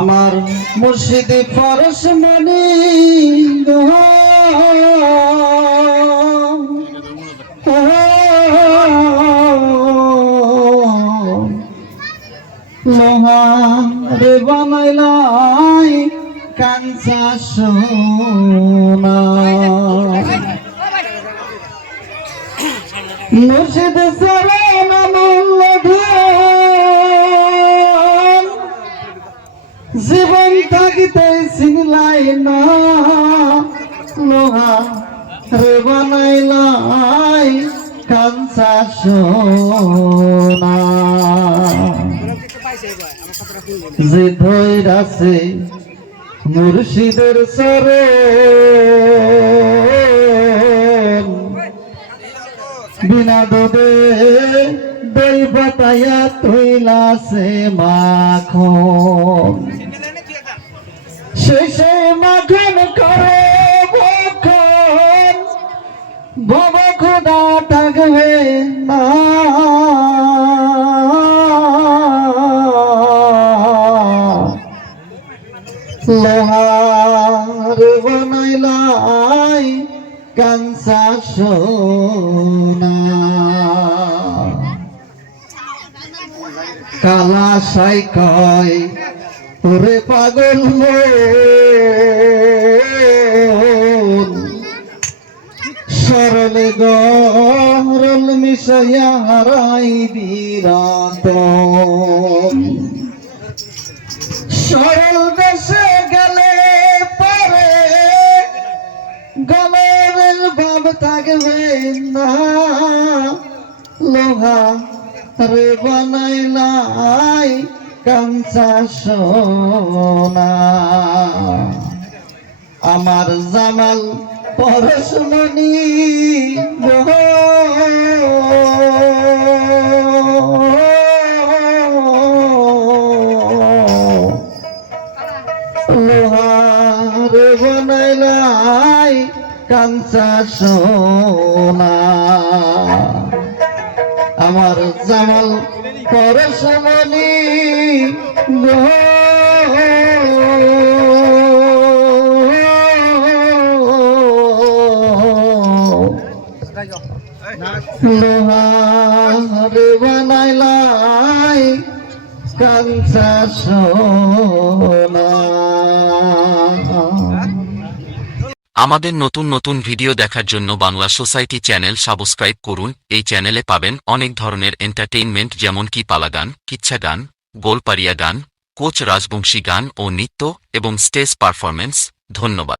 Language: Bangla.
আমার মুর্শিদি ফরস মনি লোহারে বানাইলাই কাঞ্চা সোনা। মুর্শিদ সরেন আমূল্য জীবন থাকিতে চিনলাই না। লোহা রে বানাইলাই কাঞ্চা সোনা। যে ধৈরাছে মুর্শিদের সরে বিনা দুধে দই পাতায়া তৈলাসে মাখন। শেষে মাখন করে ভক্ষণ। ভব খোদা থাকবে না লোহার বানাইলাই কাঞ্চা সোনা। কালা সাই কয় ওরে পাগল সরলে গরল মিশয়া হারাই বিরাত। সরল দেশে গেলে পরে গলের ভাব থাকবে না। লোহা রে বানাইলাই কাঞ্চা সোনা। আমার জামাল পরশমণি লোহার বানাইলাই কাঞ্চা সোনা। আমার জামাল পরশমণি লোহারে বানাইলাই কাঞ্চা আমাদের নতুন নতুন ভিডিও দেখার জন্য বাংলা সোসাইটি চ্যানেল সাবস্ক্রাইব করুন। এই চ্যানেলে পাবেন অনেক ধরনের এন্টারটেইনমেন্ট যেমন কি পালা গান কিচ্ছা গান, গোলপারিয়া গান, কোচ রাজবংশী গান ও নৃত্য এবং স্টেজ পারফরম্যান্স। ধন্যবাদ।